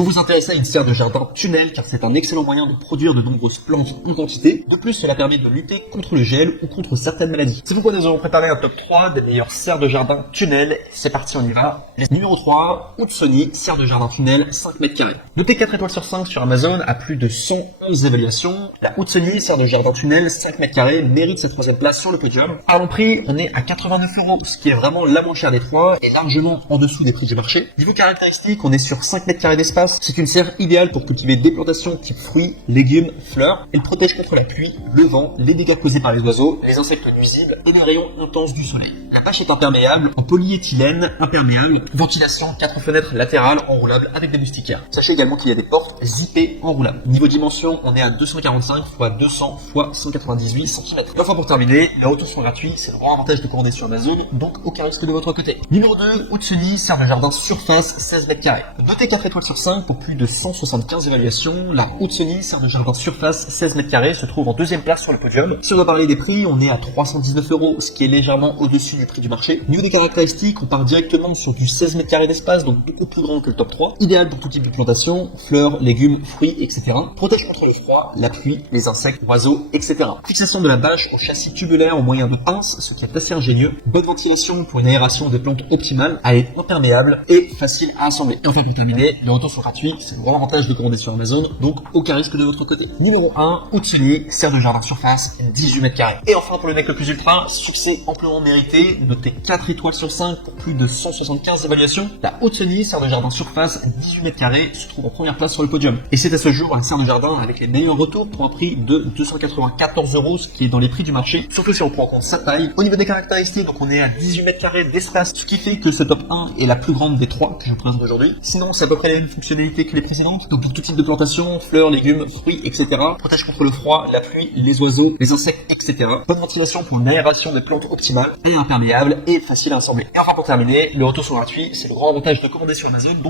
Vous vous intéressez à une serre de jardin tunnel car c'est un excellent moyen de produire de nombreuses plantes en quantité. De plus, cela permet de lutter contre le gel ou contre certaines maladies. C'est pourquoi nous allons préparer un top 3 des meilleures serres de jardin tunnel. C'est parti, on y va. Numéro 3, Houdsoni, serre de jardin tunnel 5 mètres carrés. Notée 4 étoiles sur 5 sur Amazon à plus de 111 évaluations, la Houdsoni, serre de jardin tunnel 5 mètres carrés, mérite cette troisième place sur le podium. Parlons prix, on est à 89 €, ce qui est vraiment la moins chère des trois et largement en dessous des prix du marché. Niveau caractéristiques, on est sur 5 mètres carrés d'espace. C'est une serre idéale pour cultiver des plantations type fruits, légumes, fleurs. Elle protège contre la pluie, le vent, les dégâts causés par les oiseaux, les insectes nuisibles et les rayons intenses du soleil. La bâche est imperméable, en polyéthylène, imperméable, ventilation, 4 fenêtres latérales enroulables avec des moustiquaires. Sachez également qu'il y a des portes zippées enroulables. Niveau dimension, on est à 245 x 200 x 198 cm. Enfin pour terminer, les retours sont gratuits, c'est le grand avantage de commander sur Amazon, donc aucun risque de votre côté. Numéro 2, Houdsoni, serre de jardin surface 16 mètres carrés. Notée 4 étoiles sur 5 pour plus de 175 évaluations, la Houdsoni, serre de jardin surface 16 mètres carrés se trouve en deuxième place sur le podium. Si on doit parler des prix, on est à 319 €, ce qui est légèrement au-dessus du prix du marché. Niveau des caractéristiques, on part directement sur du 16 mètres carrés d'espace, donc beaucoup plus grand que le top 3. Idéal pour tout type de plantation, fleurs, légumes, fruits, etc. Protège contre le froid, la pluie, les insectes, oiseaux, etc. Fixation de la bâche au châssis tubulaire au moyen de pinces, ce qui est assez ingénieux. Bonne ventilation pour une aération des plantes optimale. Elle est imperméable et facile à assembler. Et enfin pour terminer, les retours sont gratuits, c'est le grand avantage de commander sur Amazon, donc aucun risque de votre côté. Numéro 1, Houdsoni, serre de jardin surface 18 mètres carrés. Et enfin pour le mec le plus ultra, succès amplement mérité, noté 4 étoiles sur 5 pour plus de 175 évaluations. La Houdsoni, serre de jardin surface 18 mètres carrés, se trouve en première place sur le podium. Et c'est à ce jour la serre de jardin avec les meilleurs retours pour un prix de 294 €, ce qui est dans les prix du marché, surtout si on prend en compte sa taille. Au niveau des caractéristiques, donc on est à 18 mètres carrés d'espace, ce qui fait que ce top 1 est la plus grande des trois que je vous présente aujourd'hui. Sinon, c'est à peu près les mêmes fonctionnalités que les précédentes, donc pour tout type de plantation, fleurs, légumes, fruits, etc. Protège contre le froid, la pluie, les oiseaux, les insectes, etc. Bonne ventilation pour une aération des plantes optimale, et imperméable et facile à assembler. Et enfin pour terminer, les retours sont gratuits, c'est le grand avantage de commander sur Amazon. Donc